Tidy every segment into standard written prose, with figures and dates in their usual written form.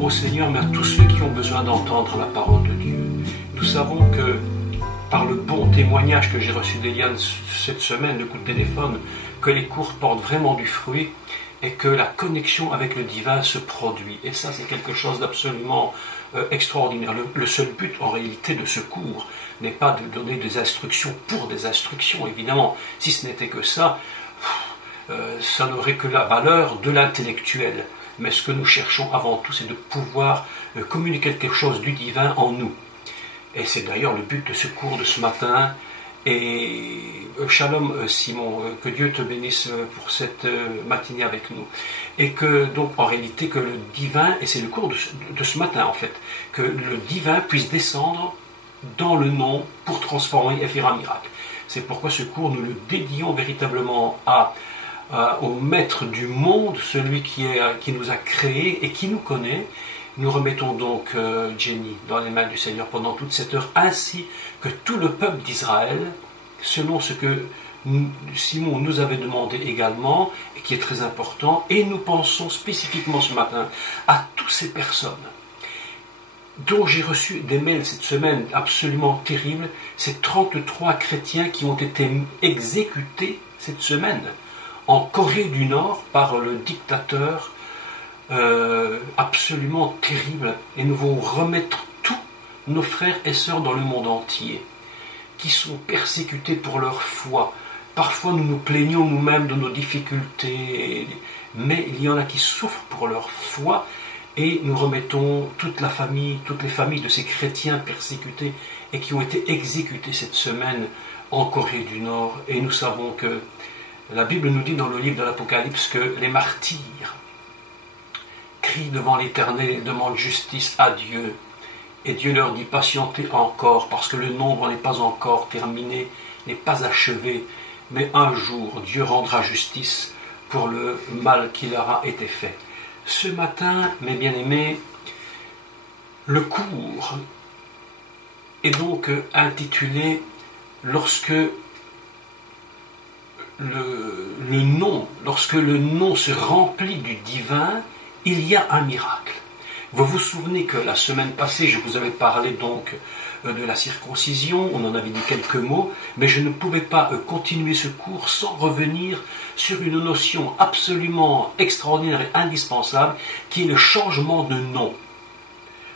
Au Seigneur, mais à tous ceux qui ont besoin d'entendre la parole de Dieu. Nous savons que par le bon témoignage que j'ai reçu d'Eliane cette semaine, de coup de téléphone, que les cours portent vraiment du fruit et que la connexion avec le divin se produit. Et ça, c'est quelque chose d'absolument extraordinaire. Le seul but, en réalité, de ce cours n'est pas de donner des instructions pour des instructions, évidemment. Si ce n'était que ça, ça n'aurait que la valeur de l'intellectuel. Mais ce que nous cherchons avant tout, c'est de pouvoir communiquer quelque chose du divin en nous. Et c'est d'ailleurs le but de ce cours de ce matin. Et shalom Simon, que Dieu te bénisse pour cette matinée avec nous. Et que donc en réalité que le divin, et c'est le cours de ce matin en fait, que le divin puisse descendre dans le nom pour transformer et faire un miracle. C'est pourquoi ce cours, nous le dédions véritablement au maître du monde, celui qui nous a créés et qui nous connaît. Nous remettons donc Jenny dans les mains du Seigneur pendant toute cette heure, ainsi que tout le peuple d'Israël, selon ce que Simon nous avait demandé également, et qui est très important. Et nous pensons spécifiquement ce matin à toutes ces personnes dont j'ai reçu des mails cette semaine absolument terribles, ces 33 chrétiens qui ont été exécutés cette semaine en Corée du Nord par le dictateur absolument terrible. Et nous voulons remettre tous nos frères et sœurs dans le monde entier qui sont persécutés pour leur foi. Parfois nous nous plaignons nous-mêmes de nos difficultés, mais il y en a qui souffrent pour leur foi, et nous remettons toutes les familles de ces chrétiens persécutés et qui ont été exécutés cette semaine en Corée du Nord. Et nous savons que la Bible nous dit dans le livre de l'Apocalypse que les martyrs crient devant l'Éternel et demandent justice à Dieu. Et Dieu leur dit patientez encore, parce que le nombre n'est pas encore terminé, n'est pas achevé, mais un jour Dieu rendra justice pour le mal qui leur a été fait. Ce matin, mes bien-aimés, le cours est donc intitulé « Lorsque lorsque le nom se remplit du divin, il y a un miracle. » Vous vous souvenez que la semaine passée, je vous avais parlé donc de la circoncision, on en avait dit quelques mots, mais je ne pouvais pas continuer ce cours sans revenir sur une notion absolument extraordinaire et indispensable, qui est le changement de nom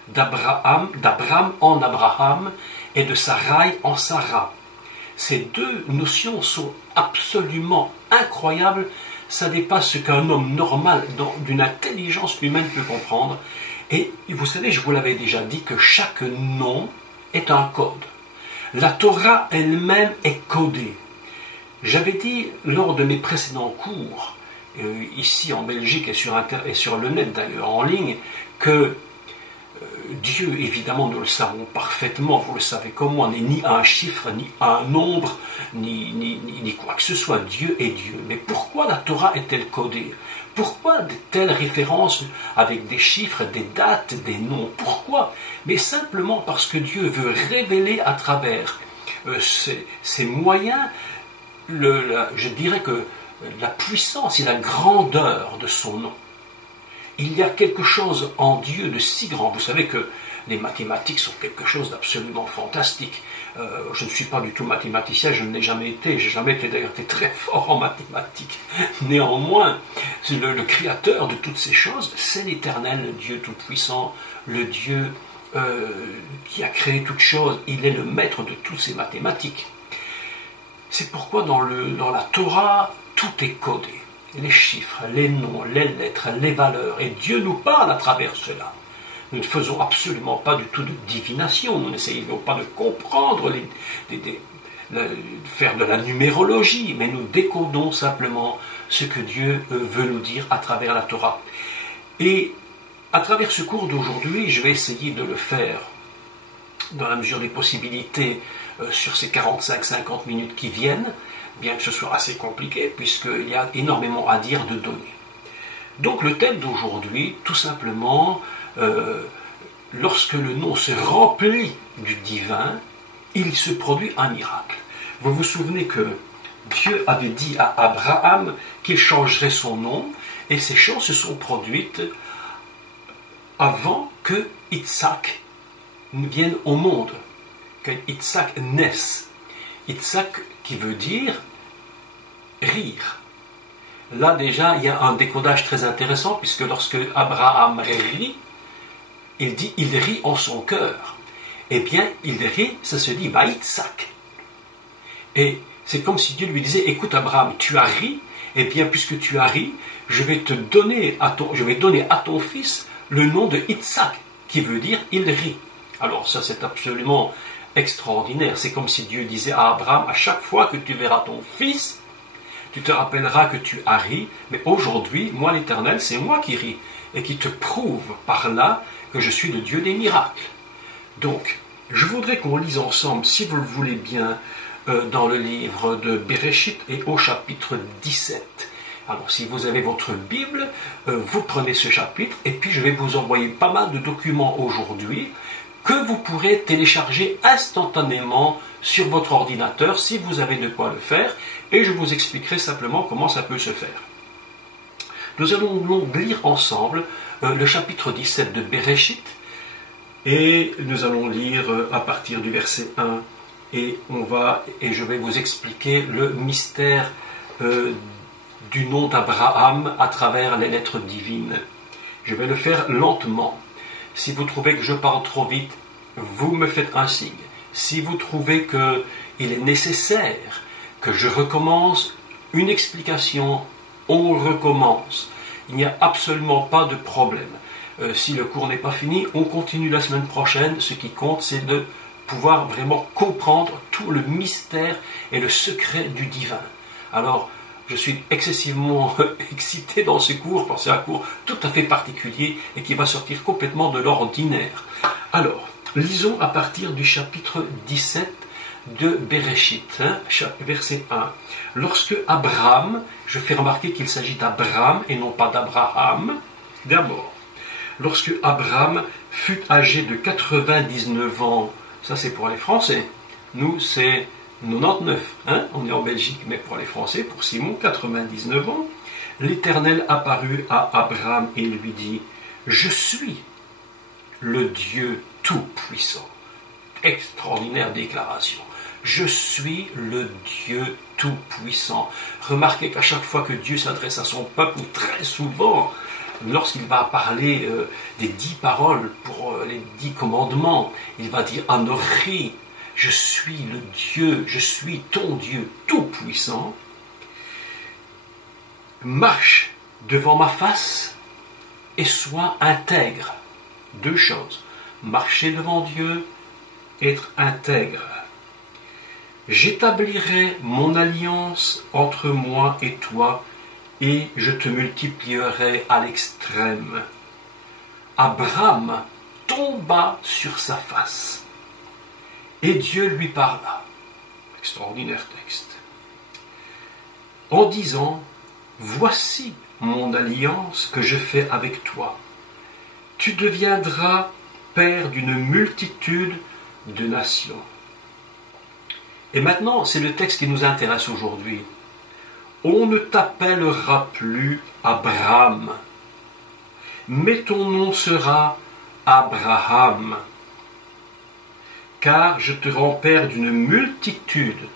d'Abraham en Abraham et de Sarai en Sarah. Ces deux notions sont absolument incroyables, ça dépasse ce qu'un homme normal, d'une intelligence humaine peut comprendre. Et vous savez, je vous l'avais déjà dit, que chaque nom est un code. La Torah elle-même est codée. J'avais dit lors de mes précédents cours, ici en Belgique et sur le net d'ailleurs, en ligne, que Dieu, évidemment, nous le savons parfaitement, vous le savez comme moi, n'est ni un chiffre, ni un nombre, ni quoi que ce soit. Dieu est Dieu. Mais pourquoi la Torah est-elle codée? Pourquoi de telles références avec des chiffres, des dates, des noms? Pourquoi? Mais simplement parce que Dieu veut révéler à travers ces moyens, je dirais que la puissance et la grandeur de son nom. Il y a quelque chose en Dieu de si grand. Vous savez que les mathématiques sont quelque chose d'absolument fantastique. Je ne suis pas du tout mathématicien, je ne l'ai jamais été. J'ai jamais été d'ailleurs très fort en mathématiques. Néanmoins, le créateur de toutes ces choses, c'est l'Éternel, le Dieu tout-puissant, le Dieu qui a créé toutes choses. Il est le maître de toutes ces mathématiques. C'est pourquoi dans la Torah, tout est codé. Les chiffres, les noms, les lettres, les valeurs. Et Dieu nous parle à travers cela. Nous ne faisons absolument pas du tout de divination. Nous n'essayons pas de comprendre, faire de la numérologie. Mais nous décodons simplement ce que Dieu veut nous dire à travers la Torah. Et à travers ce cours d'aujourd'hui, je vais essayer de le faire dans la mesure des possibilités sur ces 45-50 minutes qui viennent, bien que ce soit assez compliqué, puisqu'il y a énormément à dire de données. Donc le thème d'aujourd'hui, tout simplement, lorsque le nom se remplit du divin, il se produit un miracle. Vous vous souvenez que Dieu avait dit à Abraham qu'il changerait son nom, et ces choses se sont produites avant que Yitzhak vienne au monde, que Yitzhak naisse. Yitzhak qui veut dire rire. Là déjà, il y a un décodage très intéressant, puisque lorsque Abraham rit, il dit il rit en son cœur. Eh bien, il rit, ça se dit Vaïtzak. Et c'est comme si Dieu lui disait, écoute Abraham, tu as ri, eh bien puisque tu as ri, je vais donner à ton fils le nom de Yitzhak, qui veut dire il rit. Alors ça c'est absolument extraordinaire. C'est comme si Dieu disait à Abraham, à chaque fois que tu verras ton fils, tu te rappelleras que tu as ri, mais aujourd'hui, moi l'Éternel, c'est moi qui ris, et qui te prouve par là que je suis le Dieu des miracles. Donc, je voudrais qu'on lise ensemble, si vous le voulez bien, dans le livre de Bereshit et au chapitre 17. Alors, si vous avez votre Bible, vous prenez ce chapitre, et puis je vais vous envoyer pas mal de documents aujourd'hui que vous pourrez télécharger instantanément sur votre ordinateur si vous avez de quoi le faire, et je vous expliquerai simplement comment ça peut se faire. Nous allons donc lire ensemble le chapitre 17 de Bereshit, et nous allons lire à partir du verset 1, et je vais vous expliquer le mystère du nom d'Abraham à travers les lettres divines. Je vais le faire lentement. Si vous trouvez que je parle trop vite, vous me faites un signe. Si vous trouvez qu'il est nécessaire que je recommence une explication, on recommence. Il n'y a absolument pas de problème. Si le cours n'est pas fini, on continue la semaine prochaine. Ce qui compte, c'est de pouvoir vraiment comprendre tout le mystère et le secret du divin. Alors, je suis excessivement excité dans ce cours, parce que c'est un cours tout à fait particulier et qui va sortir complètement de l'ordinaire. Alors, lisons à partir du chapitre 17 de Bereshit, verset 1. Lorsque Abraham, je fais remarquer qu'il s'agit d'Abraham et non pas d'Abraham, d'abord, lorsque Abraham fut âgé de 99 ans, ça c'est pour les Français, nous c'est 99, on est en Belgique, mais pour les Français, pour Simon, 99 ans, l'Éternel apparut à Abraham et lui dit, je suis le Dieu Tout-Puissant. Extraordinaire déclaration. Je suis le Dieu Tout-Puissant. Remarquez qu'à chaque fois que Dieu s'adresse à son peuple, ou très souvent, lorsqu'il va parler des 10 paroles pour les 10 commandements, il va dire Anochi, je suis le Dieu, je suis ton Dieu Tout-Puissant. Marche devant ma face et sois intègre. Deux choses. Marcher devant Dieu, être intègre. J'établirai mon alliance entre moi et toi, et je te multiplierai à l'extrême. Abraham tomba sur sa face, et Dieu lui parla. Extraordinaire texte. En disant, voici mon alliance que je fais avec toi. Tu deviendras père d'une multitude de nations. Et maintenant, c'est le texte qui nous intéresse aujourd'hui. On ne t'appellera plus Abraham, mais ton nom sera Abraham, car je te rends père d'une multitude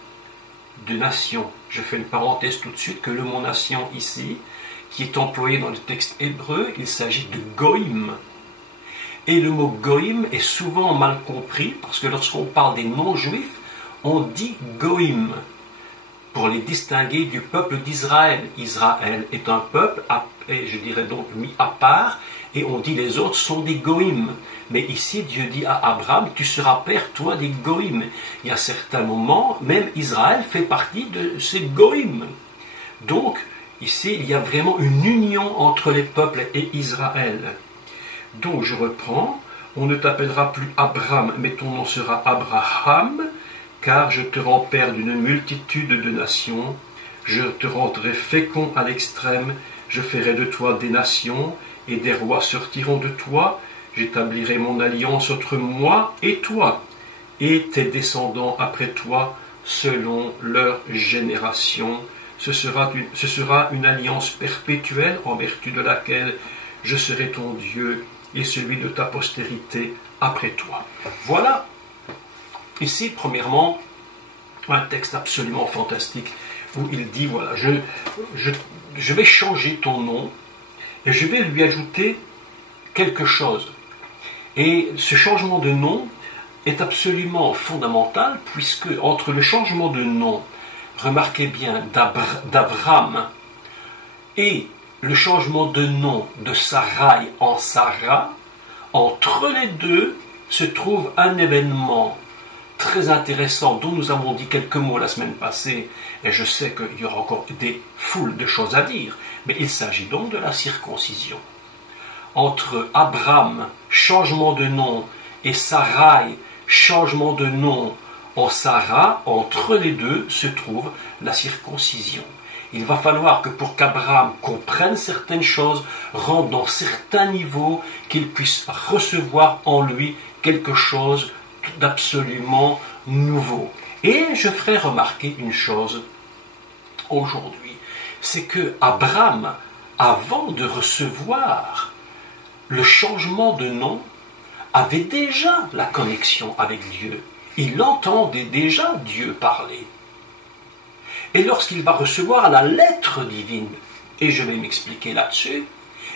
de nations. Je fais une parenthèse tout de suite que le mot nation ici, qui est employé dans le texte hébreu, il s'agit de goïm. Et le mot goïm est souvent mal compris, parce que lorsqu'on parle des non-juifs, on dit goïm, pour les distinguer du peuple d'Israël. Israël est un peuple, et je dirais donc mis à part, et on dit les autres sont des goïm. Mais ici, Dieu dit à Abraham, tu seras père, toi, des goïm. Il y a certains moments, même Israël fait partie de ces goïm. Donc, ici, il y a vraiment une union entre les peuples et Israël. Donc, je reprends, on ne t'appellera plus Abraham, mais ton nom sera Abraham, car je te rends père d'une multitude de nations, je te rendrai fécond à l'extrême, je ferai de toi des nations, et des rois sortiront de toi, j'établirai mon alliance entre moi et toi, et tes descendants après toi, selon leur génération. Ce sera une alliance perpétuelle en vertu de laquelle je serai ton Dieu et celui de ta postérité après toi. Voilà, ici, premièrement, un texte absolument fantastique où il dit, voilà, je vais changer ton nom et je vais lui ajouter quelque chose. Et ce changement de nom est absolument fondamental puisque entre le changement de nom, remarquez bien, d'Abraham et le changement de nom de Sarai en Sarah, entre les deux se trouve un événement très intéressant dont nous avons dit quelques mots la semaine passée, et je sais qu'il y aura encore des foules de choses à dire, mais il s'agit donc de la circoncision. Entre Abraham, changement de nom, et Sarai, changement de nom en Sarah, entre les deux se trouve la circoncision. Il va falloir que pour qu'Abraham comprenne certaines choses, rentre dans certains niveaux, qu'il puisse recevoir en lui quelque chose d'absolument nouveau. Et je ferai remarquer une chose aujourd'hui, c'est que Abraham, avant de recevoir le changement de nom, avait déjà la connexion avec Dieu. Il entendait déjà Dieu parler. Et lorsqu'il va recevoir la lettre divine, et je vais m'expliquer là-dessus,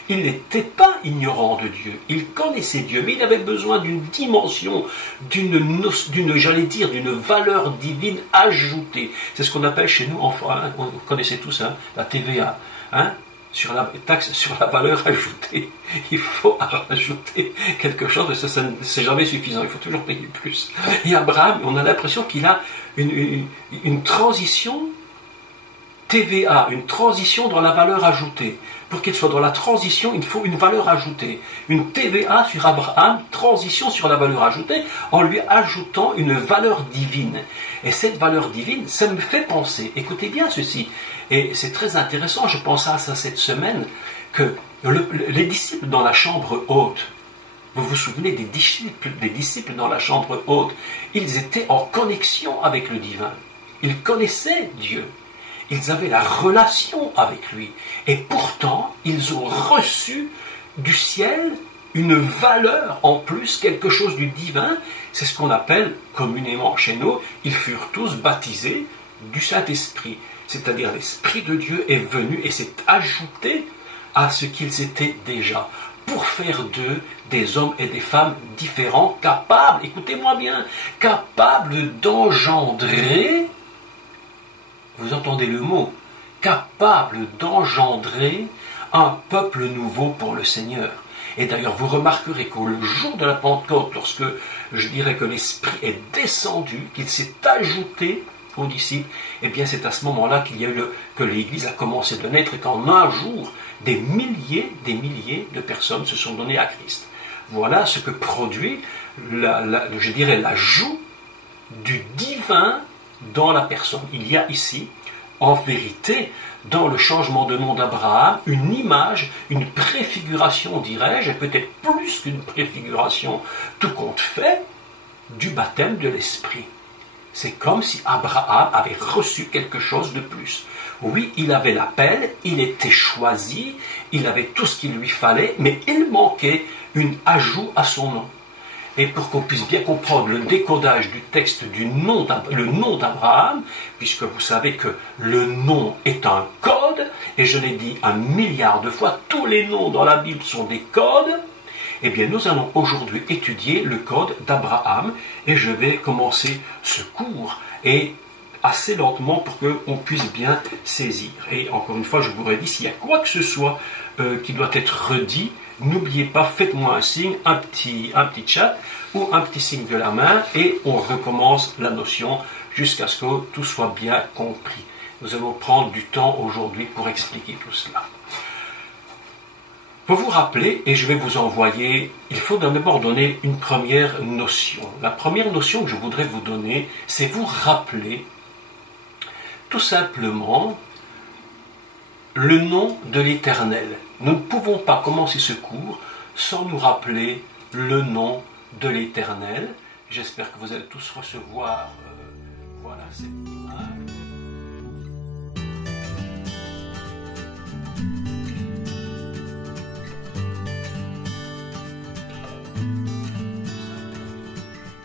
il n'était pas ignorant de Dieu, il connaissait Dieu, mais il avait besoin d'une dimension, j'allais dire, d'une valeur divine ajoutée. C'est ce qu'on appelle chez nous, enfin, vous connaissez tous, hein, la TVA, hein, sur la taxe sur la valeur ajoutée. Il faut rajouter quelque chose, mais ça c'est jamais suffisant, il faut toujours payer plus. Et Abraham, on a l'impression qu'il a une transition TVA, une transition dans la valeur ajoutée. Pour qu'il soit dans la transition, il faut une valeur ajoutée. Une TVA sur Abraham, transition sur la valeur ajoutée, en lui ajoutant une valeur divine. Et cette valeur divine, ça me fait penser, écoutez bien ceci, et c'est très intéressant, je pense à ça cette semaine, que les disciples dans la chambre haute, vous vous souvenez des disciples dans la chambre haute, ils étaient en connexion avec le divin. Ils connaissaient Dieu. Ils avaient la relation avec lui. Et pourtant, ils ont reçu du ciel une valeur en plus, quelque chose du divin. C'est ce qu'on appelle communément chez nous, ils furent tous baptisés du Saint-Esprit. C'est-à-dire l'Esprit de Dieu est venu et s'est ajouté à ce qu'ils étaient déjà, pour faire d'eux des hommes et des femmes différents, capables, écoutez-moi bien, capables d'engendrer, vous entendez le mot, capable d'engendrer un peuple nouveau pour le Seigneur. Et d'ailleurs, vous remarquerez qu'au jour de la Pentecôte, lorsque je dirais que l'Esprit est descendu, qu'il s'est ajouté aux disciples, eh bien c'est à ce moment-là qu'il y a eu que l'Église a commencé de naître et qu'en un jour, des milliers de personnes se sont données à Christ. Voilà ce que produit, je dirais, l'ajout du divin dans la personne. Il y a ici, en vérité, dans le changement de nom d'Abraham, une image, une préfiguration, dirais-je, et peut-être plus qu'une préfiguration, tout compte fait, du baptême de l'Esprit. C'est comme si Abraham avait reçu quelque chose de plus. Oui, il avait l'appel, il était choisi, il avait tout ce qu'il lui fallait, mais il manquait un ajout à son nom. Et pour qu'on puisse bien comprendre le décodage du texte le nom d'Abraham, puisque vous savez que le nom est un code, et je l'ai dit 1 milliard de fois, tous les noms dans la Bible sont des codes, eh bien nous allons aujourd'hui étudier le code d'Abraham, et je vais commencer ce cours, et assez lentement pour qu'on puisse bien saisir. Et encore une fois, je vous redis, s'il y a quoi que ce soit qui doit être redit, n'oubliez pas, faites-moi un signe, un petit chat ou un petit signe de la main et on recommence la notion jusqu'à ce que tout soit bien compris. Nous allons prendre du temps aujourd'hui pour expliquer tout cela. Vous vous rappelez, et je vais vous envoyer, il faut d'abord donner une première notion. La première notion que je voudrais vous donner, c'est vous rappeler tout simplement le nom de l'Éternel. Nous ne pouvons pas commencer ce cours sans nous rappeler le nom de l'Éternel. J'espère que vous allez tous recevoir voilà cette image.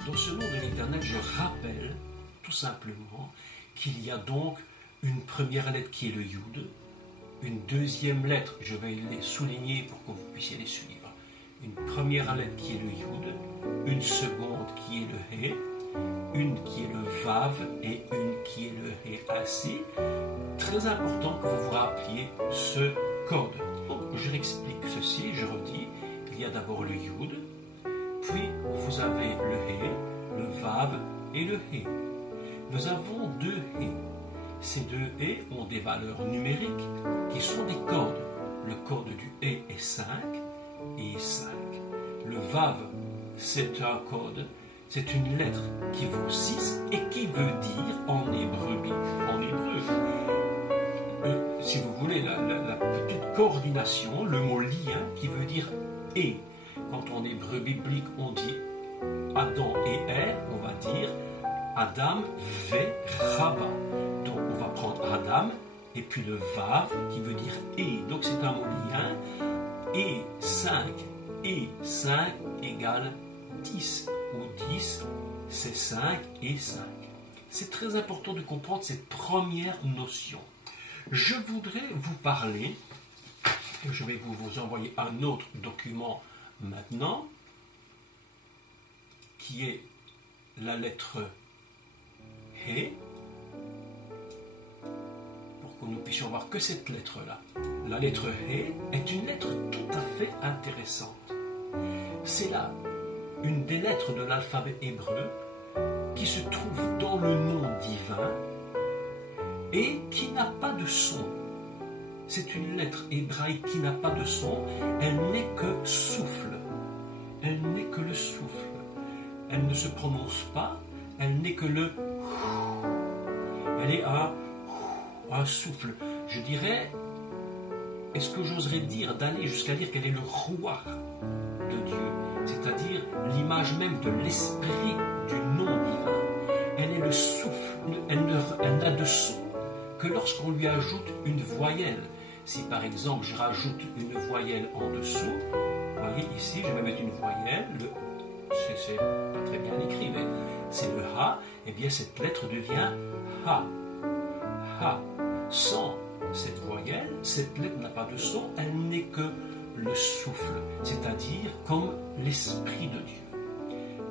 Dans ce nom de l'Éternel, je rappelle tout simplement qu'il y a donc une première lettre qui est le Yud, une deuxième lettre, je vais les souligner pour que vous puissiez les suivre, une première lettre qui est le Yud, une seconde qui est le He, une qui est le Vav et une qui est le He. Ainsi, très important que vous vous rappeliez ce code. Donc, je réexplique ceci, je redis, il y a d'abord le Yud, puis vous avez le He, le Vav et le He. Nous avons deux He. Ces deux He ont des valeurs numériques qui sont des codes. Le code du He est 5 et 5. Le Vav, c'est un code, c'est une lettre qui vaut 6 et qui veut dire en hébreu, si vous voulez, la petite coordination, le mot lien qui veut dire et. Quand en hébreu biblique on dit Adam et Ève, on va dire Adam ve Chava. Donc on va prendre Adam et puis le Vav qui veut dire et. Donc c'est un mot lien. Et 5 égale 10. Ou 10, c'est 5 et 5. C'est très important de comprendre cette première notion. Je voudrais vous parler, je vais vous envoyer un autre document maintenant, qui est la lettre He, pour que nous puissions voir que cette lettre-là. La lettre He est une lettre tout à fait intéressante. C'est là une des lettres de l'alphabet hébreu qui se trouve dans le nom divin et qui n'a pas de son. C'est une lettre hébraïque qui n'a pas de son, elle n'est que souffle. Elle n'est que le souffle. Elle ne se prononce pas, elle n'est que le elle est un souffle. Je dirais, est-ce que j'oserais dire d'aller jusqu'à dire qu'elle est le roi de Dieu, c'est-à-dire l'image même de l'esprit du nom divin. Elle est le souffle, elle n'a de son que lorsqu'on lui ajoute une voyelle. Si par exemple je rajoute une voyelle en dessous, vous voyez ici je vais mettre une voyelle, c'est pas très bien écrit, mais c'est le Ha, et bien cette lettre devient Ha. Ha. Sans cette voyelle, cette lettre n'a pas de son, elle n'est que le souffle, c'est-à-dire comme l'Esprit de Dieu.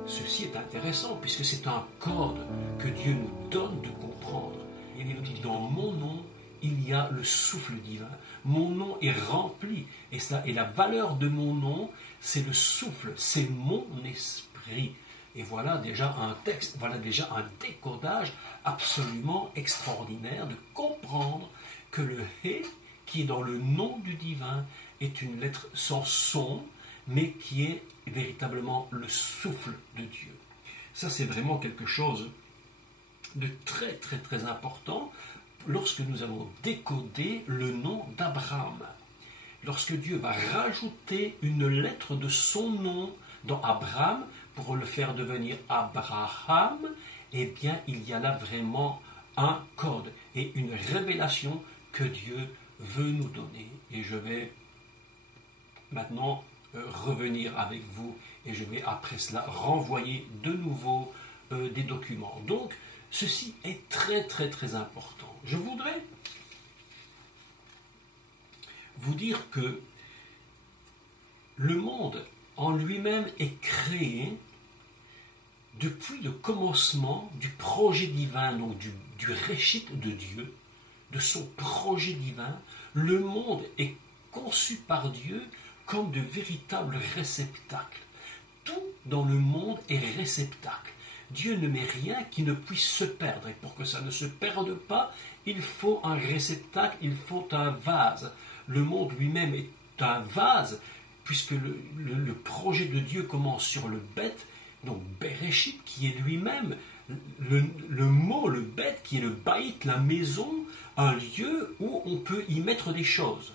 Ceci est intéressant puisque c'est un code que Dieu nous donne de comprendre. Il nous dit dans mon nom, il y a le souffle divin. Mon nom est rempli et la valeur de mon nom, c'est le souffle, c'est mon esprit. Et voilà déjà un texte, voilà déjà un décodage absolument extraordinaire de comprendre que le He, qui est dans le nom du divin, est une lettre sans son, mais qui est véritablement le souffle de Dieu. Ça, c'est vraiment quelque chose de très, très, très important lorsque nous allons décoder le nom d'Abraham. Lorsque Dieu va rajouter une lettre de son nom dans Abraham pour le faire devenir Abraham, eh bien, il y a là vraiment un code et une révélation que Dieu veut nous donner. Et je vais maintenant revenir avec vous et je vais après cela renvoyer de nouveau des documents. Donc, ceci est très très très important. Je voudrais vous dire que le monde en lui-même est créé depuis le commencement du projet divin, donc du réchit de Dieu, de son projet divin. Le monde est conçu par Dieu comme de véritables réceptacles. Tout dans le monde est réceptacle. Dieu ne met rien qui ne puisse se perdre. Et pour que ça ne se perde pas, il faut un réceptacle, il faut un vase. Le monde lui-même est un vase, puisque le projet de Dieu commence sur le bête, donc Bereshit, qui est lui-même le mot, le bête, qui est le baït, la maison, un lieu où on peut y mettre des choses.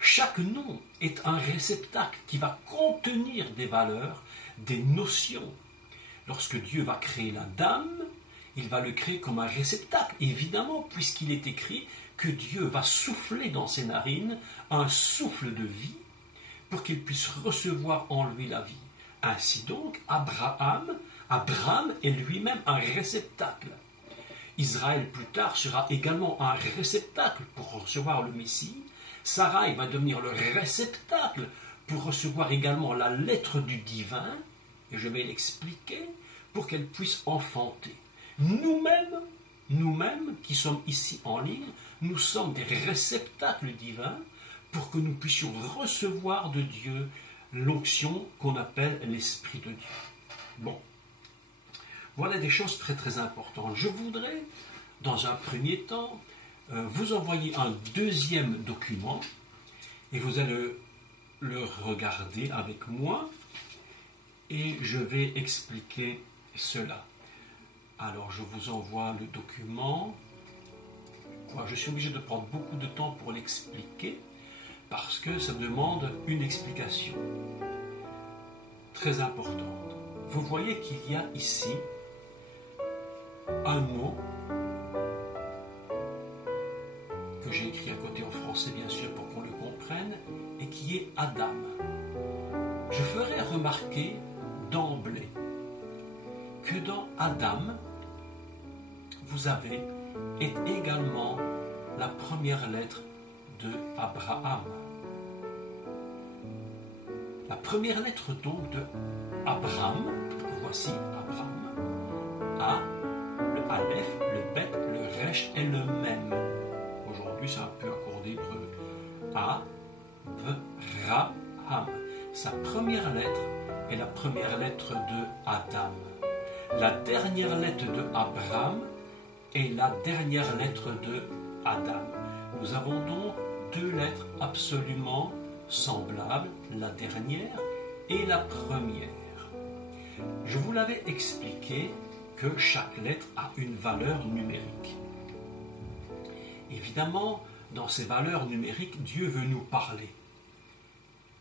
Chaque nom est un réceptacle qui va contenir des valeurs, des notions. Lorsque Dieu va créer la dame, il va le créer comme un réceptacle, évidemment, puisqu'il est écrit que Dieu va souffler dans ses narines un souffle de vie pour qu'il puisse recevoir en lui la vie. Ainsi donc, Abraham est lui-même un réceptacle. Israël plus tard sera également un réceptacle pour recevoir le Messie. Sarai va devenir le réceptacle pour recevoir également la lettre du divin, et je vais l'expliquer, pour qu'elle puisse enfanter. Nous-mêmes qui sommes ici en ligne, nous sommes des réceptacles divins pour que nous puissions recevoir de Dieu l'onction qu'on appelle l'Esprit de Dieu. Bon, voilà des choses très très importantes. Je voudrais, dans un premier temps, vous envoyer un deuxième document et vous allez le regarder avec moi et je vais expliquer cela. Alors je vous envoie le document. Je suis obligé de prendre beaucoup de temps pour l'expliquer parce que ça demande une explication très importante. Vous voyez qu'il y a ici un mot que j'ai écrit à côté en français bien sûr pour qu'on le comprenne et qui est Adam. Je ferai remarquer d'emblée que dans Adam vous avez est également la première lettre de Abraham. La première lettre donc de Abraham, voici Abraham, A, le Aleph, le Bet, le Resh est le même. Aujourd'hui c'est un peu un cours d'hébreu. Abraham. Sa première lettre est la première lettre de Adam. La dernière lettre de Abraham est la dernière lettre de Adam. Nous avons donc deux lettres absolument semblables, la dernière et la première. Je vous l'avais expliqué que chaque lettre a une valeur numérique. Évidemment, dans ces valeurs numériques, Dieu veut nous parler.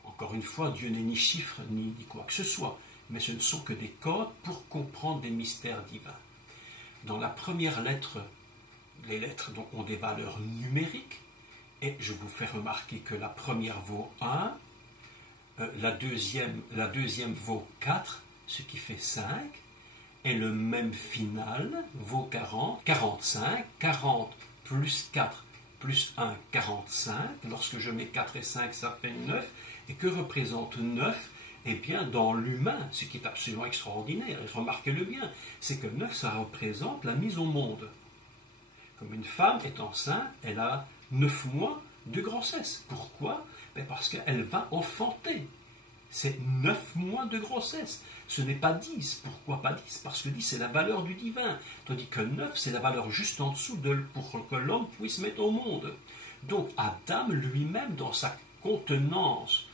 Encore une fois, Dieu n'est ni chiffre ni quoi que ce soit, mais ce ne sont que des codes pour comprendre des mystères divins. Dans la première lettre, les lettres donc, ont des valeurs numériques, et je vous fais remarquer que la première vaut 1, la deuxième vaut 4, ce qui fait 5, et le même final vaut 40, 45, 40 plus 4 plus 1, 45, lorsque je mets 4 et 5, ça fait 9, et que représente 9? Eh bien, dans l'humain, ce qui est absolument extraordinaire, et remarquez-le bien, c'est que 9, ça représente la mise au monde. Comme une femme est enceinte, elle a 9 mois de grossesse. Pourquoi? Parce qu'elle va enfanter. C'est 9 mois de grossesse. Ce n'est pas 10. Pourquoi pas 10? Parce que 10, c'est la valeur du divin. Tandis que 9, c'est la valeur juste en dessous pour que l'homme puisse mettre au monde. Donc, Adam lui-même, dans sa contenance,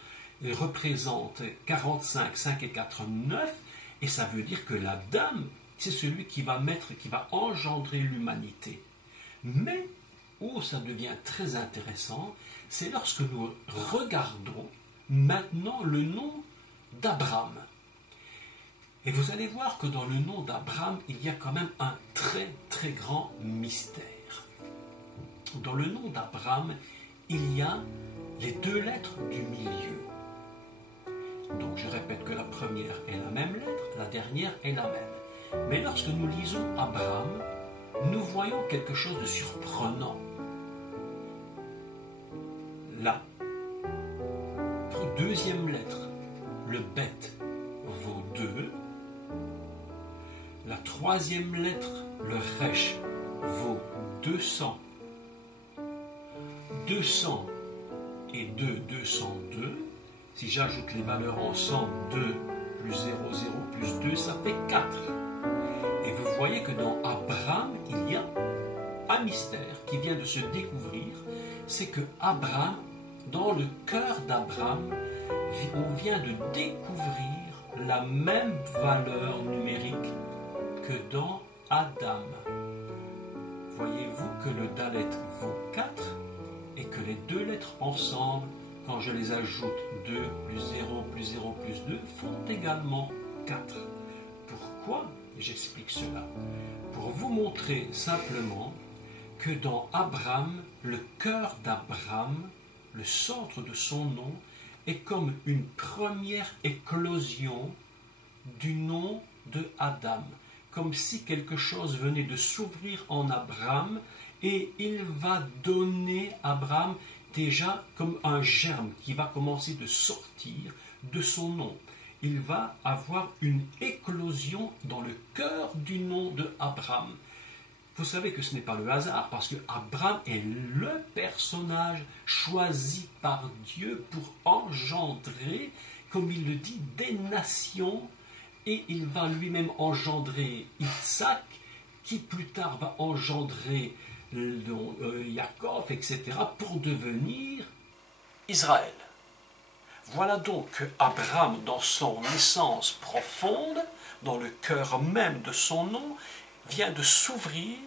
représente 45, 5 et 4, 9, et ça veut dire que la dame, c'est celui qui va engendrer l'humanité. Mais, où ça devient très intéressant, c'est lorsque nous regardons maintenant le nom d'Abraham. Et vous allez voir que dans le nom d'Abraham, il y a quand même un très très grand mystère. Dans le nom d'Abraham, il y a les deux lettres du milieu. Donc je répète que la première est la même lettre, la dernière est la même. Mais lorsque nous lisons Abraham, nous voyons quelque chose de surprenant. La deuxième lettre, le Bet, vaut 2. La troisième lettre, le Resh, vaut 200. 200 et 2, 202. Si j'ajoute les valeurs ensemble, 2 plus 0, 0 plus 2, ça fait 4. Et vous voyez que dans Abraham, il y a un mystère qui vient de se découvrir, c'est que Abraham, dans le cœur d'Abraham, on vient de découvrir la même valeur numérique que dans Adam. Voyez-vous que le Dalet vaut 4 et que les deux lettres ensemble, quand je les ajoute 2 plus 0 plus 0 plus 2, font également 4. Pourquoi j'explique cela? Pour vous montrer simplement que dans Abraham, le cœur d'Abraham, le centre de son nom, est comme une première éclosion du nom de Adam, comme si quelque chose venait de s'ouvrir en Abraham et il va donner à Abraham déjà comme un germe qui va commencer de sortir de son nom. Il va avoir une éclosion dans le cœur du nom de Abraham. Vous savez que ce n'est pas le hasard, parce que Abraham est le personnage choisi par Dieu pour engendrer, comme il le dit, des nations, et il va lui-même engendrer Isaac, qui plus tard va engendrer Jacob, etc., pour devenir Israël. Voilà donc que Abraham, dans son essence profonde, dans le cœur même de son nom, vient de s'ouvrir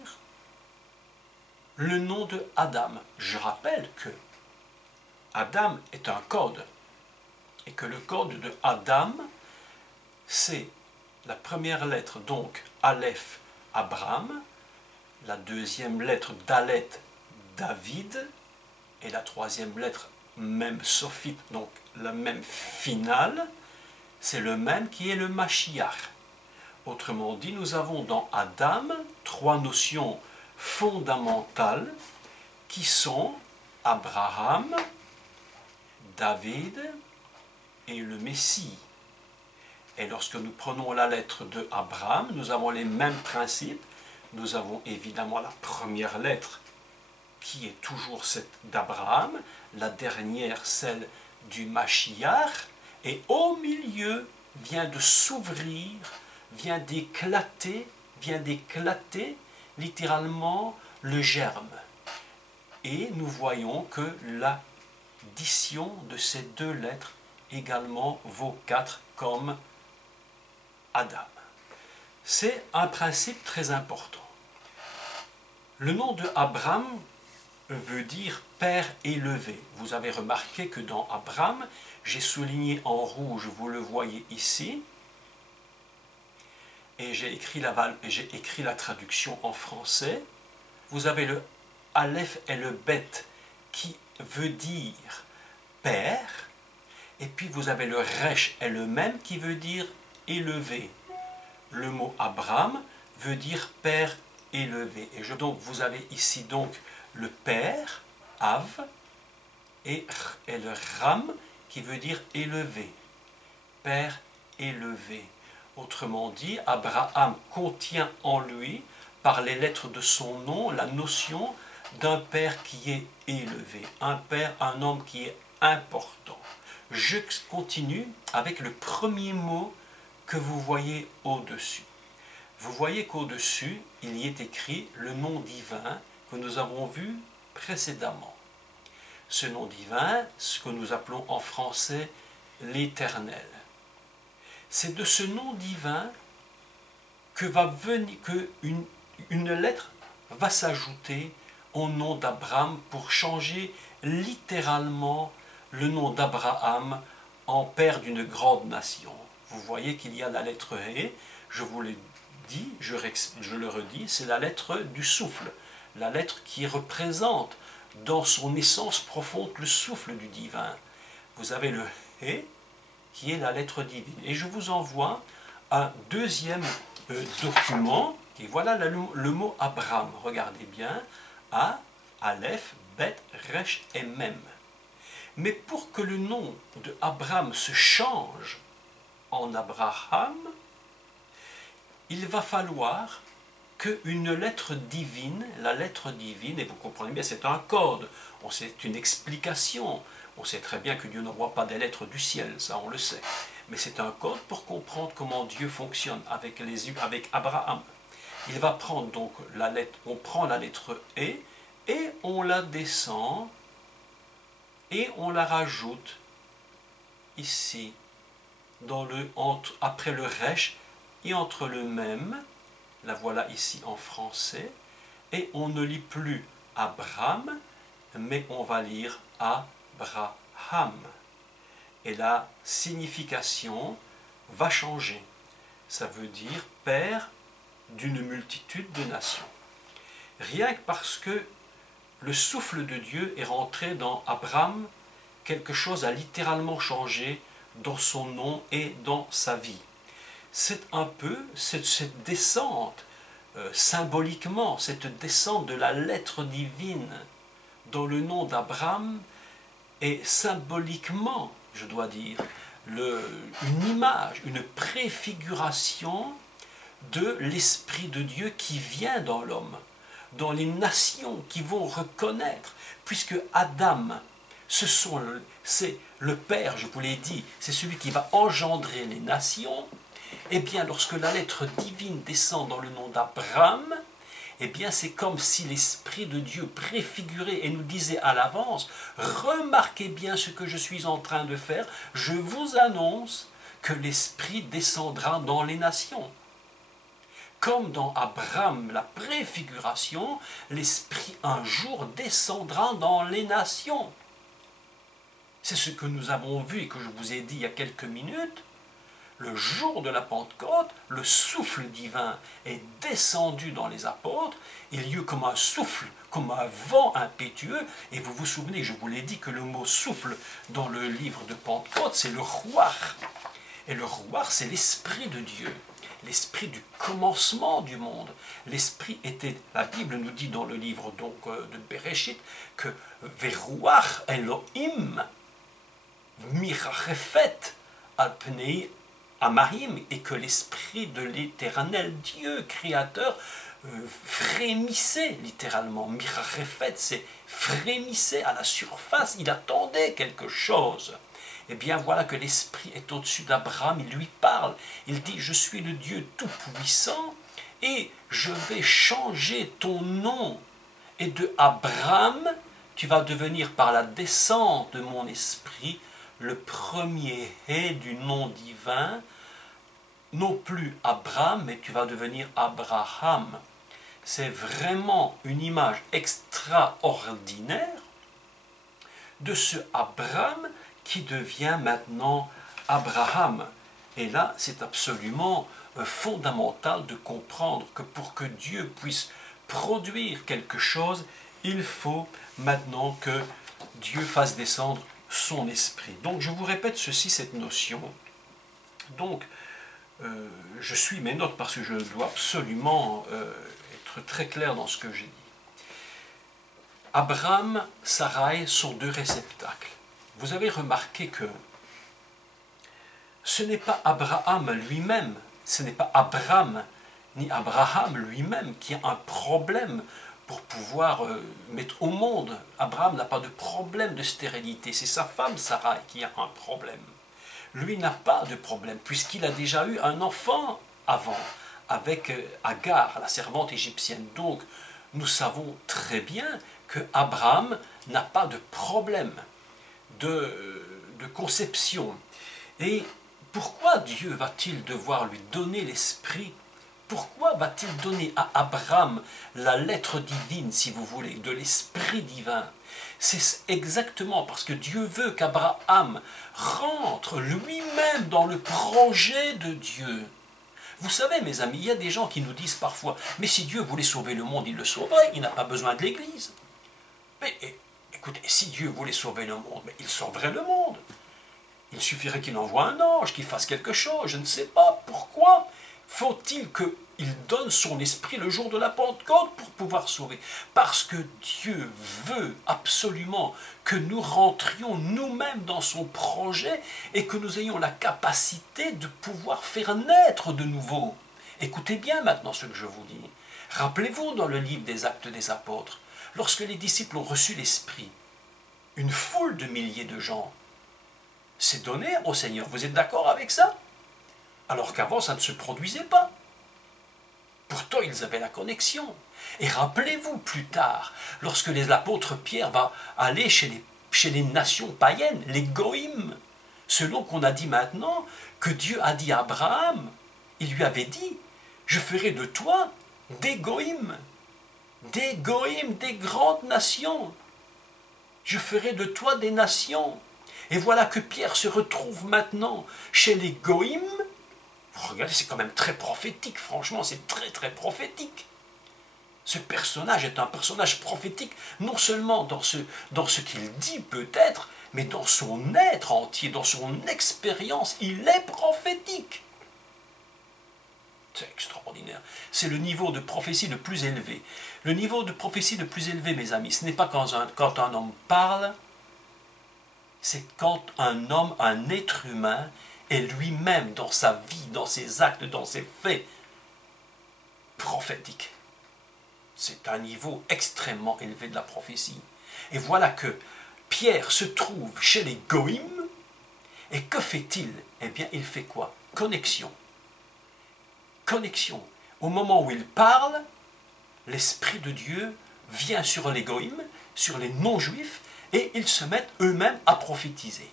le nom de Adam. Je rappelle que Adam est un code, et que le code de Adam, c'est la première lettre, donc Aleph, Abraham, la deuxième lettre Dalet, David, et la troisième lettre, même Sophite, donc la même finale, c'est le même qui est le Mashiach. Autrement dit, nous avons dans Adam trois notions fondamentales qui sont Abraham, David et le Messie. Et lorsque nous prenons la lettre de Abraham, nous avons les mêmes principes. Nous avons évidemment la première lettre qui est toujours celle d'Abraham, la dernière celle du Mashiach, et au milieu vient de s'ouvrir, vient d'éclater littéralement le germe. Et nous voyons que l'addition de ces deux lettres également vaut 4 comme Adam. C'est un principe très important. Le nom de Abraham veut dire Père élevé. Vous avez remarqué que dans Abraham, j'ai souligné en rouge, vous le voyez ici, et j'ai écrit la traduction en français. Vous avez le Aleph et le Bet qui veut dire Père, et puis vous avez le Resh et le Mem qui veut dire élevé. Le mot Abraham veut dire Père élevé. Et donc vous avez ici donc le Père, Av, et le Ram qui veut dire élevé. Père élevé. Autrement dit, Abraham contient en lui, par les lettres de son nom, la notion d'un père qui est élevé, un père, un homme qui est important. Je continue avec le premier mot que vous voyez au-dessus. Vous voyez qu'au-dessus, il y est écrit le nom divin que nous avons vu précédemment. Ce nom divin, ce que nous appelons en français l'Éternel. C'est de ce nom divin que une lettre va s'ajouter au nom d'Abraham pour changer littéralement le nom d'Abraham en père d'une grande nation. Vous voyez qu'il y a la lettre He, je vous l'ai dit, je le redis, c'est la lettre du souffle, la lettre qui représente dans son essence profonde le souffle du divin. Vous avez le He, qui est la lettre divine. Et je vous envoie un deuxième document, et voilà le mot Abraham. Regardez bien, A, Aleph, Bet, Resh et Mem. Mais pour que le nom de Abraham se change en Abraham, il va falloir qu'une lettre divine, la lettre divine, et vous comprenez bien, c'est un code, c'est une explication. On sait très bien que Dieu n'envoie pas des lettres du ciel, ça on le sait. Mais c'est un code pour comprendre comment Dieu fonctionne avec Abraham. Il va prendre donc la lettre, on prend la lettre E et on la descend et on la rajoute ici, après le resh et entre le même, la voilà ici en français, et on ne lit plus Abram, mais on va lire Abraham. Et la signification va changer. Ça veut dire père d'une multitude de nations. Rien que parce que le souffle de Dieu est rentré dans Abraham, quelque chose a littéralement changé dans son nom et dans sa vie. C'est un peu cette descente, symboliquement, cette descente de la lettre divine dans le nom d'Abraham est symboliquement, je dois dire, une image, une préfiguration de l'Esprit de Dieu qui vient dans l'homme, dans les nations qui vont reconnaître, puisque Adam, c'est le Père, je vous l'ai dit, c'est celui qui va engendrer les nations. Eh bien, lorsque la lettre divine descend dans le nom d'Abraham, eh bien, c'est comme si l'Esprit de Dieu préfigurait et nous disait à l'avance, remarquez bien ce que je suis en train de faire, je vous annonce que l'Esprit descendra dans les nations. Comme dans Abraham, la préfiguration, l'Esprit un jour descendra dans les nations. C'est ce que nous avons vu et que je vous ai dit il y a quelques minutes. Le jour de la Pentecôte, le souffle divin est descendu dans les apôtres, il y eut comme un souffle, comme un vent impétueux, et vous vous souvenez, je vous l'ai dit, que le mot souffle dans le livre de Pentecôte, c'est le ruach. Et le ruach, c'est l'Esprit de Dieu, l'Esprit du commencement du monde. L'Esprit était, la Bible nous dit dans le livre donc, de Bereshit, que Veruach Elohim mirachefet al pnei Amarim, et que l'Esprit de l'Éternel Dieu, Créateur, frémissait littéralement. Mirachefet, c'est frémissait à la surface, il attendait quelque chose. Eh bien voilà que l'Esprit est au-dessus d'Abraham, il lui parle, il dit « Je suis le Dieu Tout-Puissant et je vais changer ton nom. Et de Abraham, tu vas devenir par la descente de mon esprit le premier du nom divin, non plus Abraham, mais tu vas devenir Abraham. » C'est vraiment une image extraordinaire de ce Abraham qui devient maintenant Abraham. Et là, c'est absolument fondamental de comprendre que pour que Dieu puisse produire quelque chose, il faut maintenant que Dieu fasse descendre son esprit. Donc je vous répète ceci, cette notion. Donc je suis mes notes parce que je dois absolument être très clair dans ce que j'ai dit. Abraham, Sarai sont deux réceptacles. Vous avez remarqué que ce n'est pas Abraham lui-même, ce n'est pas Abraham ni Abraham lui-même qui a un problème pour pouvoir mettre au monde. Abraham n'a pas de problème de stérilité, c'est sa femme Sarai qui a un problème. Lui n'a pas de problème puisqu'il a déjà eu un enfant avant avec Agar, la servante égyptienne. Donc nous savons très bien que Abraham n'a pas de problème de conception. Et pourquoi Dieu va-t-il devoir lui donner l'esprit? Pourquoi va-t-il donner à Abraham la lettre divine, si vous voulez, de l'esprit divin? C'est exactement parce que Dieu veut qu'Abraham rentre lui-même dans le projet de Dieu. Vous savez, mes amis, il y a des gens qui nous disent parfois « Mais si Dieu voulait sauver le monde, il le sauverait, il n'a pas besoin de l'Église. » Mais écoutez, si Dieu voulait sauver le monde, mais il sauverait le monde. Il suffirait qu'il envoie un ange, qu'il fasse quelque chose, je ne sais pas. Pourquoi faut-il qu'il donne son esprit le jour de la Pentecôte pour pouvoir sauver? Parce que Dieu veut absolument que nous rentrions nous-mêmes dans son projet et que nous ayons la capacité de pouvoir faire naître de nouveau. Écoutez bien maintenant ce que je vous dis. Rappelez-vous dans le livre des Actes des Apôtres, lorsque les disciples ont reçu l'Esprit, une foule de milliers de gens s'est donné au Seigneur. Vous êtes d'accord avec ça? Alors qu'avant, ça ne se produisait pas. Pourtant, ils avaient la connexion. Et rappelez-vous plus tard, lorsque l'apôtre Pierre va aller chez les chez les nations païennes, les goïms. Selon qu'on a dit maintenant que Dieu a dit à Abraham, il lui avait dit, je ferai de toi des goïms, des grandes nations. Je ferai de toi des nations. Et voilà que Pierre se retrouve maintenant chez les goïms. Regardez, c'est quand même très prophétique, franchement, c'est très très prophétique. Ce personnage est un personnage prophétique, non seulement dans ce qu'il dit peut-être, mais dans son être entier, dans son expérience, il est prophétique. C'est extraordinaire. C'est le niveau de prophétie le plus élevé. Le niveau de prophétie le plus élevé, mes amis, ce n'est pas quand un homme parle, c'est quand un homme, un être humain, est lui-même dans sa vie, dans ses actes, dans ses faits, prophétique. C'est un niveau extrêmement élevé de la prophétie. Et voilà que Pierre se trouve chez les goïms, et que fait-il? Eh bien, il fait quoi? Connexion. Connexion. Au moment où il parle, l'Esprit de Dieu vient sur les goïms, sur les non-juifs, et ils se mettent eux-mêmes à prophétiser.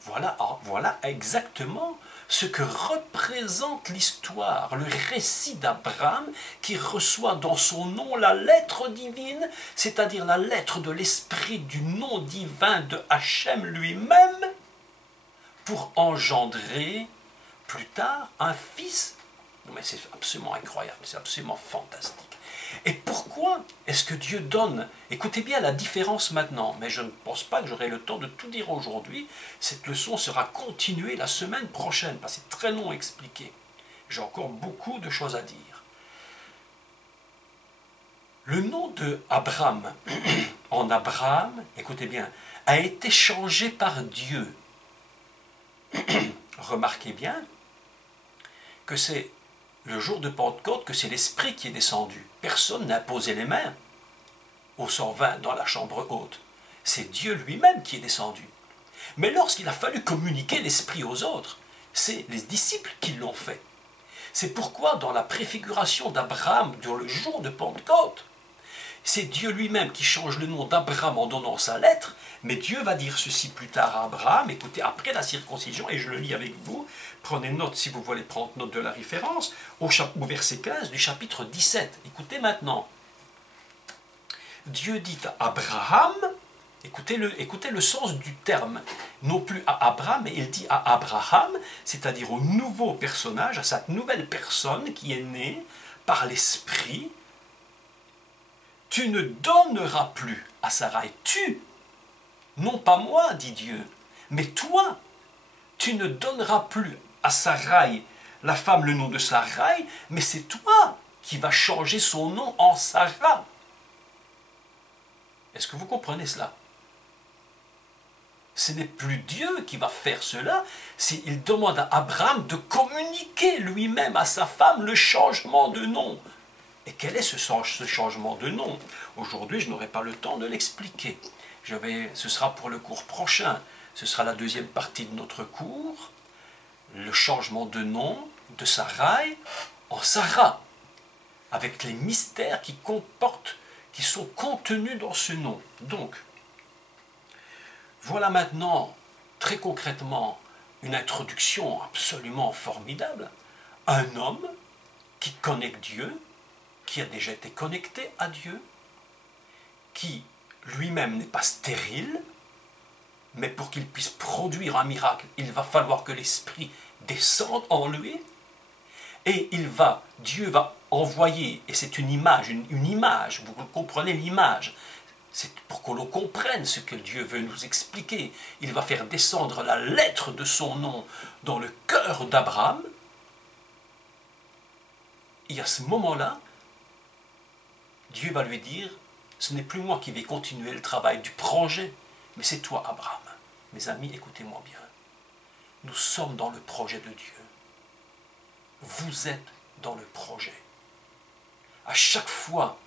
Voilà exactement ce que représente l'histoire, le récit d'Abraham qui reçoit dans son nom la lettre divine, c'est-à-dire la lettre de l'esprit du nom divin de Hachem lui-même, pour engendrer plus tard un fils. Mais c'est absolument incroyable, c'est absolument fantastique. Et pourquoi est-ce que Dieu donne? Écoutez bien la différence maintenant, mais je ne pense pas que j'aurai le temps de tout dire aujourd'hui. Cette leçon sera continuée la semaine prochaine, parce que c'est très long à expliquer. J'ai encore beaucoup de choses à dire. Le nom de Abraham, en Abraham, écoutez bien, a été changé par Dieu. Remarquez bien que c'est le jour de Pentecôte que c'est l'Esprit qui est descendu. Personne n'a posé les mains au 120 dans la chambre haute. C'est Dieu lui-même qui est descendu. Mais lorsqu'il a fallu communiquer l'Esprit aux autres, c'est les disciples qui l'ont fait. C'est pourquoi dans la préfiguration d'Abraham, dans le jour de Pentecôte, c'est Dieu lui-même qui change le nom d'Abraham en donnant sa lettre, mais Dieu va dire ceci plus tard à Abraham, écoutez, après la circoncision, et je le lis avec vous, prenez note si vous voulez prendre note de la référence, au verset 15 du chapitre 17. Écoutez maintenant. Dieu dit à Abraham, écoutez le sens du terme, non plus à Abraham, mais il dit à Abraham, c'est-à-dire au nouveau personnage, à cette nouvelle personne qui est née par l'Esprit, tu ne donneras plus à Sarai. Tu, non pas moi, dit Dieu, mais toi, tu ne donneras plus à Sarai, la femme, le nom de Sarai, mais c'est toi qui vas changer son nom en Sarah. Est-ce que vous comprenez cela? Ce n'est plus Dieu qui va faire cela, il demande à Abraham de communiquer lui-même à sa femme le changement de nom. Et quel est ce changement de nom? Aujourd'hui, je n'aurai pas le temps de l'expliquer. Ce sera pour le cours prochain. Ce sera la deuxième partie de notre cours. Le changement de nom de Sarai en Sarah. Avec les mystères qui sont contenus dans ce nom. Donc, voilà maintenant, très concrètement, une introduction absolument formidable. Un homme qui connaît Dieu, qui a déjà été connecté à Dieu, qui lui-même n'est pas stérile, mais pour qu'il puisse produire un miracle, il va falloir que l'Esprit descende en lui, et Dieu va envoyer, et c'est une image, vous comprenez l'image, c'est pour que l'on comprenne ce que Dieu veut nous expliquer. Il va faire descendre la lettre de son nom dans le cœur d'Abraham, et à ce moment-là, Dieu va lui dire, ce n'est plus moi qui vais continuer le travail du projet, mais c'est toi, Abraham. Mes amis, écoutez-moi bien. Nous sommes dans le projet de Dieu. Vous êtes dans le projet. À chaque fois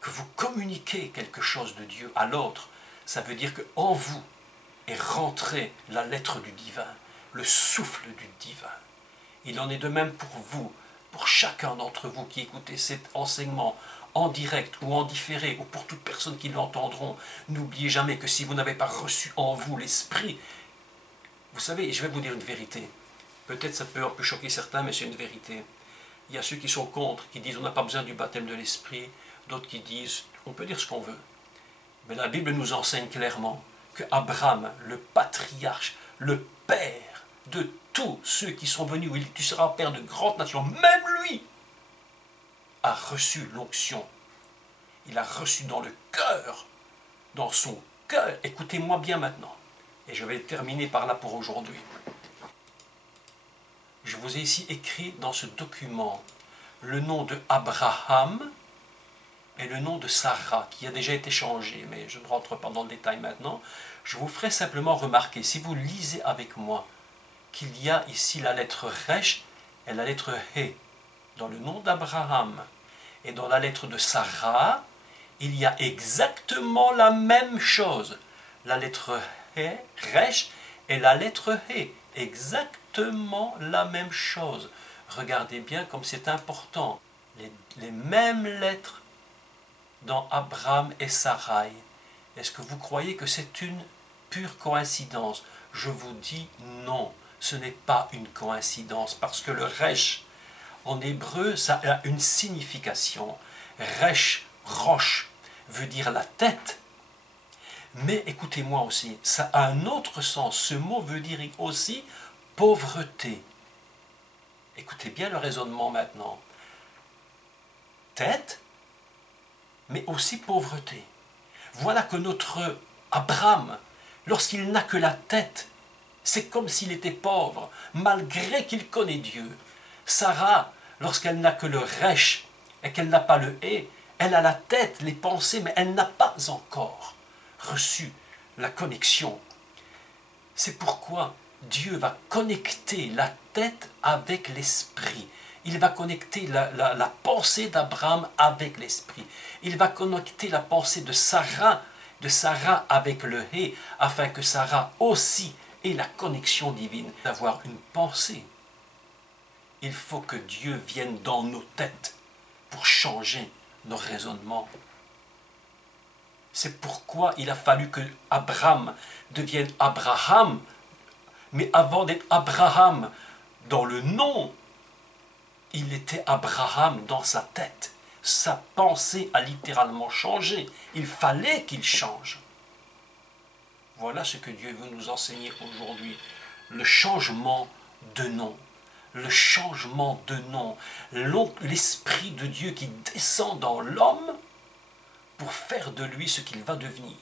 que vous communiquez quelque chose de Dieu à l'autre, ça veut dire qu'en vous est rentrée la lettre du divin, le souffle du divin. Il en est de même pour vous, pour chacun d'entre vous qui écoutez cet enseignement en direct ou en différé, ou pour toute personne qui l'entendront, n'oubliez jamais que si vous n'avez pas reçu en vous l'Esprit, vous savez, je vais vous dire une vérité. Peut-être ça peut un peu choquer certains, mais c'est une vérité. Il y a ceux qui sont contre, qui disent on n'a pas besoin du baptême de l'Esprit, d'autres qui disent on peut dire ce qu'on veut. Mais la Bible nous enseigne clairement que Abraham, le patriarche, le père de tous ceux qui sont venus, où tu seras père de grandes nations, même lui a reçu l'onction. Il a reçu dans le cœur, dans son cœur. Écoutez-moi bien maintenant. Et je vais terminer par là pour aujourd'hui. Je vous ai ici écrit dans ce document le nom de Abraham et le nom de Sarah, qui a déjà été changé, mais je ne rentre pas dans le détail maintenant. Je vous ferai simplement remarquer, si vous lisez avec moi, qu'il y a ici la lettre Resh et la lettre He dans le nom d'Abraham. Et dans la lettre de Sarah, il y a exactement la même chose. La lettre He, Resh, et la lettre He. Exactement la même chose. Regardez bien comme c'est important. Les mêmes lettres dans Abraham et Sarai. Est-ce que vous croyez que c'est une pure coïncidence? Je vous dis non, ce n'est pas une coïncidence, parce que le Resh, en hébreu, ça a une signification. Resh, roche, veut dire la tête. Mais écoutez-moi aussi, ça a un autre sens. Ce mot veut dire aussi pauvreté. Écoutez bien le raisonnement maintenant. Tête, mais aussi pauvreté. Voilà que notre Abraham, lorsqu'il n'a que la tête, c'est comme s'il était pauvre, malgré qu'il connaît Dieu. Sarah, lorsqu'elle n'a que le resh et qu'elle n'a pas le hé, elle a la tête, les pensées, mais elle n'a pas encore reçu la connexion. C'est pourquoi Dieu va connecter la tête avec l'esprit. Il va connecter la pensée d'Abraham avec l'esprit. Il va connecter la pensée de Sarah avec le hé, afin que Sarah aussi ait la connexion divine. D'avoir une pensée. Il faut que Dieu vienne dans nos têtes pour changer nos raisonnements. C'est pourquoi il a fallu que Abraham devienne Abraham, mais avant d'être Abraham dans le nom, il était Abraham dans sa tête. Sa pensée a littéralement changé. Il fallait qu'il change. Voilà ce que Dieu veut nous enseigner aujourd'hui. Le changement de nom. Le changement de nom. L'Esprit de Dieu qui descend dans l'homme pour faire de lui ce qu'il va devenir.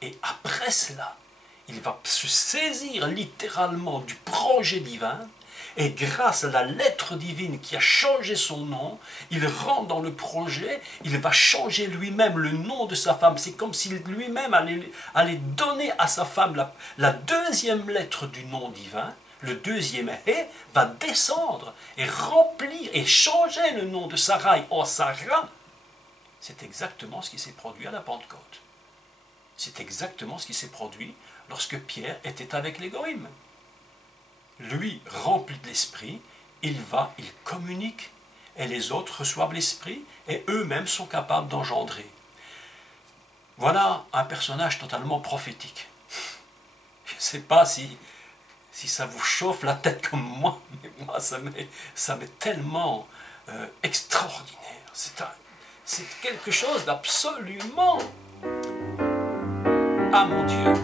Et après cela, il va se saisir littéralement du projet divin, et grâce à la lettre divine qui a changé son nom, il rentre dans le projet, il va changer lui-même le nom de sa femme. C'est comme s'il lui-même allait donner à sa femme la deuxième lettre du nom divin. Le deuxième hé va descendre et remplir et changer le nom de Sarai en Sarah. C'est exactement ce qui s'est produit à la Pentecôte. C'est exactement ce qui s'est produit lorsque Pierre était avec les Goïms. Lui, rempli de l'Esprit, il communique, et les autres reçoivent l'Esprit, et eux-mêmes sont capables d'engendrer. Voilà un personnage totalement prophétique. Je ne sais pas si ça vous chauffe la tête comme moi, mais moi, ça m'est tellement extraordinaire. C'est quelque chose d'absolument... Ah mon Dieu!